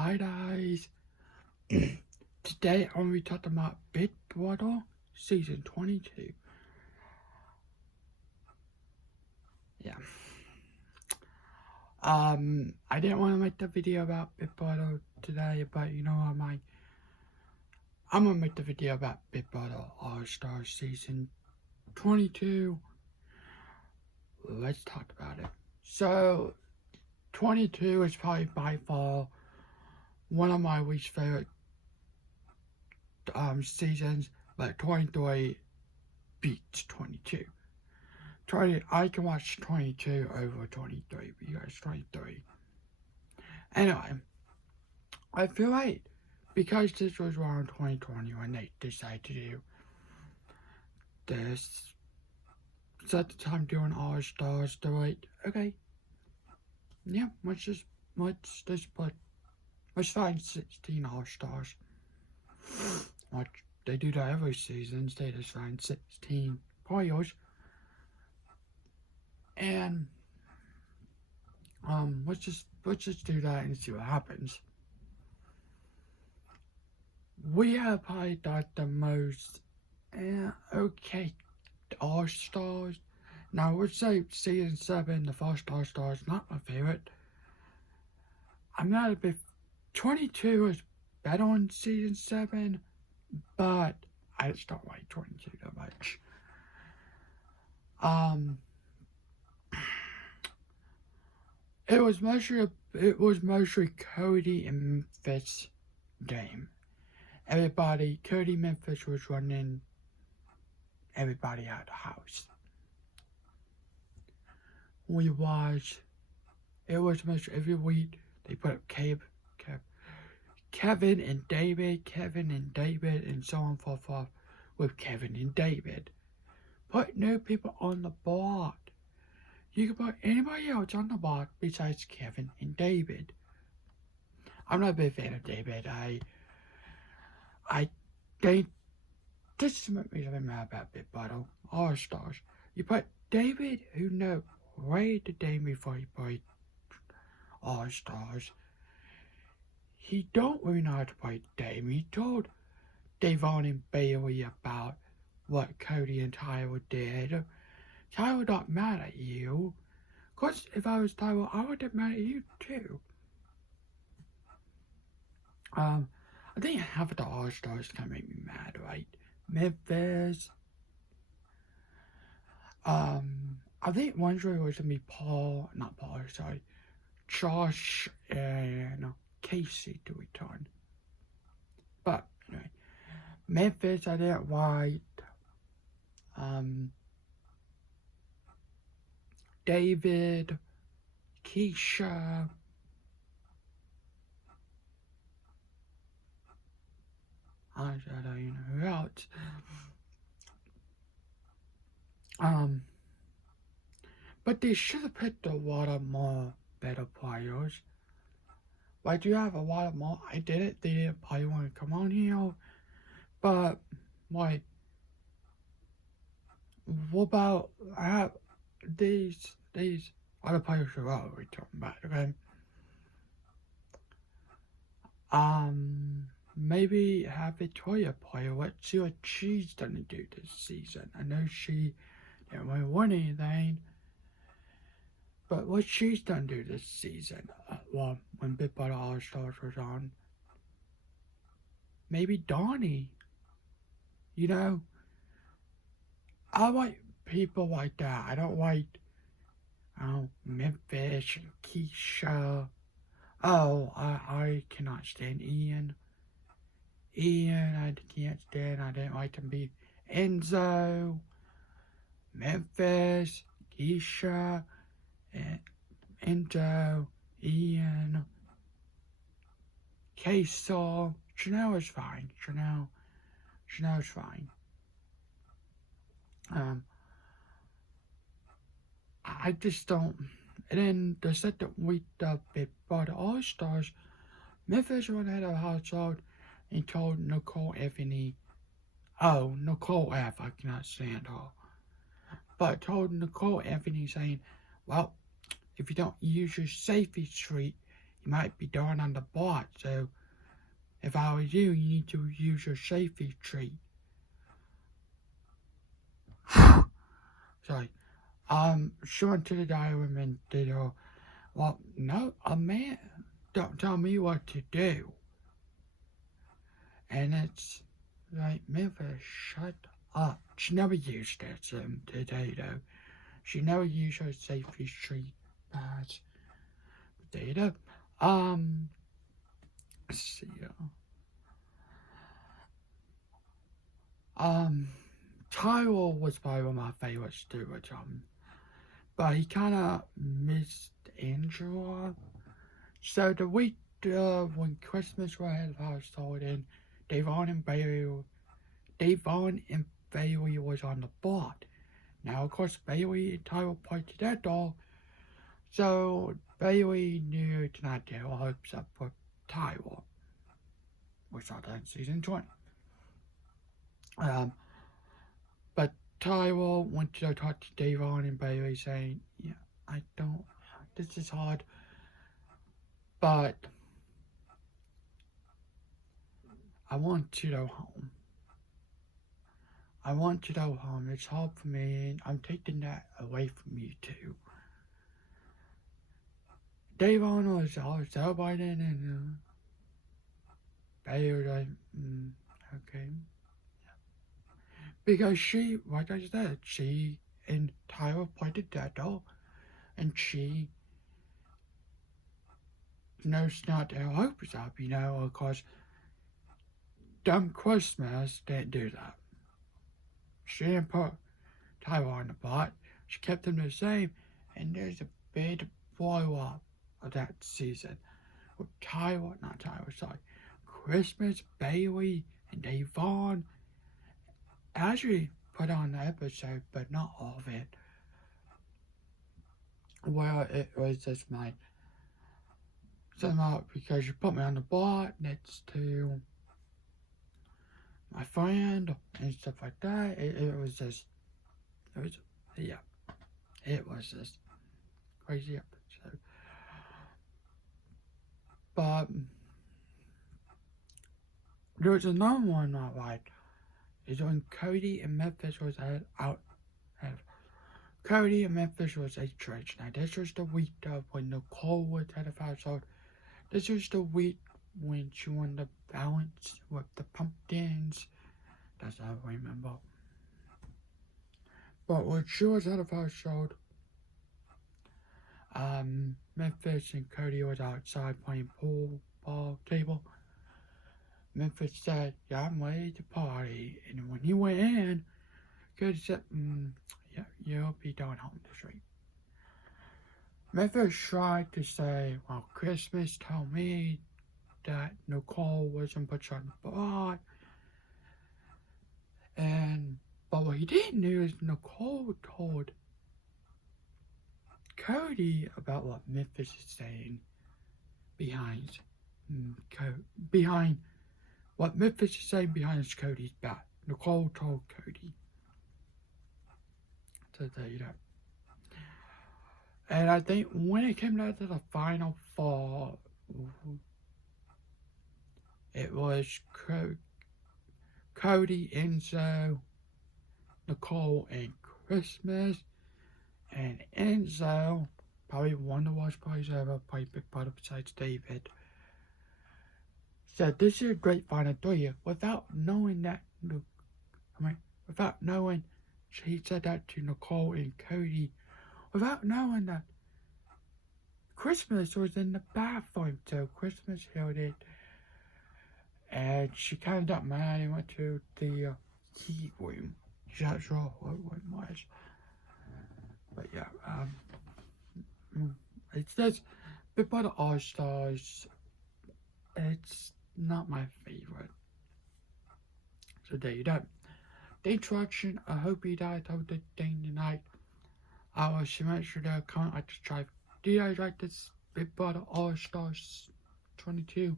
Hi guys. Today I'm going to be talking about Big Brother Season 22. Yeah. I didn't want to make the video about Big Brother today, but you know what, I'm going to make the video about Big Brother All-Star Season 22. Let's talk about it. So, 22 is probably by far one of my least favorite seasons, but 23 beats 22. I can watch 22 over 23 because 23. Anyway, I feel like because this was around 2020 when they decided to do this, at the time doing All Stars, they're like, okay, yeah, let's find 16 All Stars. They do that every season. They just find 16 players. And let's just do that and see what happens. We have probably got the most okay All Stars. Now I would say season 7, the first All Star is not my favorite. I'm not a big 22 is better on season 7, but I just don't like 22 that much. It was mostly Cody and Memphis game. Cody Memphis was running everybody out of the house. It was mostly every week they put up Kevin and David, and so on and so forth with Kevin and David. Put new people on the board. You can put anybody else on the board besides Kevin and David. I'm not a big fan of David. I think this makes me mad about Big Brother All Stars. You put David, who knows way the day before he played All Stars. He don't really know how to play the game. He told Devon and Bailey about what Cody and Tyler did. Tyler not mad at you. Cause if I was Tyler, I would get mad at you too. I think half of the All Stars kind of make me mad, right? Memphis. I think one jury was gonna be Josh and Casey to return. But anyway, Memphis I didn't like. David, Keisha, I don't even know who else. But they should have picked a lot of more better players. Why do you have a lot of more? I did it. They didn't probably want to come on here. But, like, what about these other players who are we talking about, okay? Maybe have Victoria play. Let's see what she's gonna do this season. I know she didn't really win anything, but what she's gonna do this season, when Big Brother All Stars was on. Maybe Donnie. You know, I like people like that. I don't like, Memphis and Keisha. Oh, I cannot stand Ian. I can't stand. I didn't like him be Enzo, Memphis, Keisha, and Enzo, Ian, Queso. Chanel is fine. Chanel is fine. I just don't. And then the second week of Big Brother All Stars, Memphis went ahead of household and told Nicole Anthony, Nicole F, I cannot stand her, but told Nicole Anthony saying, well, if you don't use your safety suite, You might be down on the bot, so if I was you, you need to use your safety tree. Sorry. She went to the diary room and did her. Well, no, a man don't tell me what to do. And it's like, Memphis, shut up. She never used it today, though. She never used her safety tree pads. Potato. Let's see. Tyrell was probably one of my favorites too, but he kind of missed Angela. So the week when Christmas was at our started, Davon and Bailey was on the board. Now, of course, Bailey and Tyrell played to that doll, so Bailey knew to not get her hopes up for Tyrell. We saw that in season 20. But Tyrell went to go talk to Davon and Bailey saying, yeah, this is hard, but I want to go home. I want to go home. It's hard for me, and I'm taking that away from you too. Davon was all celebrating, and Bailey was like, okay. Because she, like I said, she and Tyra played that doll, and she knows not her hopes up, because dumb Christmas didn't do that. She didn't put Tyra on the pot. She kept them the same, and there's a big blow up of that season with Christmas, Bailey, and Davon actually put on the episode, but not all of it. Well, it was just like somehow because you put me on the bot next to my friend and stuff like that. It was just crazy episode. But there was another one I liked. Is when Cody and Memphis was Cody and Memphis was a church. Now this was the week of when Nicole was at a household. This was the week when she won the balance with the pumpkins. That's how I remember. But when she was at a household, Memphis and Cody was outside playing pool ball table. Memphis said, yeah, I'm ready to party. And when he went in, Cody said, yeah, you'll be going home this week. Memphis tried to say, well, Christmas told me that Nicole wasn't put on the board. But what he didn't know is Nicole told Cody about what Memphis is saying behind what Memphis is saying behind Cody's back. Nicole told Cody. So there you go. And I think when it came down to the final four, it was Cody, Enzo, Nicole, and Christmas. And Enzo, probably one of the worst players ever played Big Brother besides David, said this is a great final three without knowing that, he said that to Nicole and Cody, without knowing that Christmas was in the bathroom, so Christmas held it, and she kind of got mad and went to the heat room. She's not sure what it was. But yeah, it's just Big Brother All Stars. It's not my favorite. So there you go. The introduction. I hope you guys have a good day tonight. I will make sure to comment, like, subscribe. Do you guys like this Big Brother All Stars 22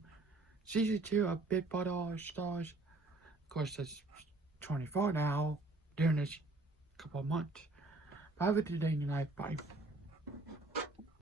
Season 2 of Big Brother All Stars? Of course, it's 24 now. Doing this couple of months. Have a good day tonight. Bye.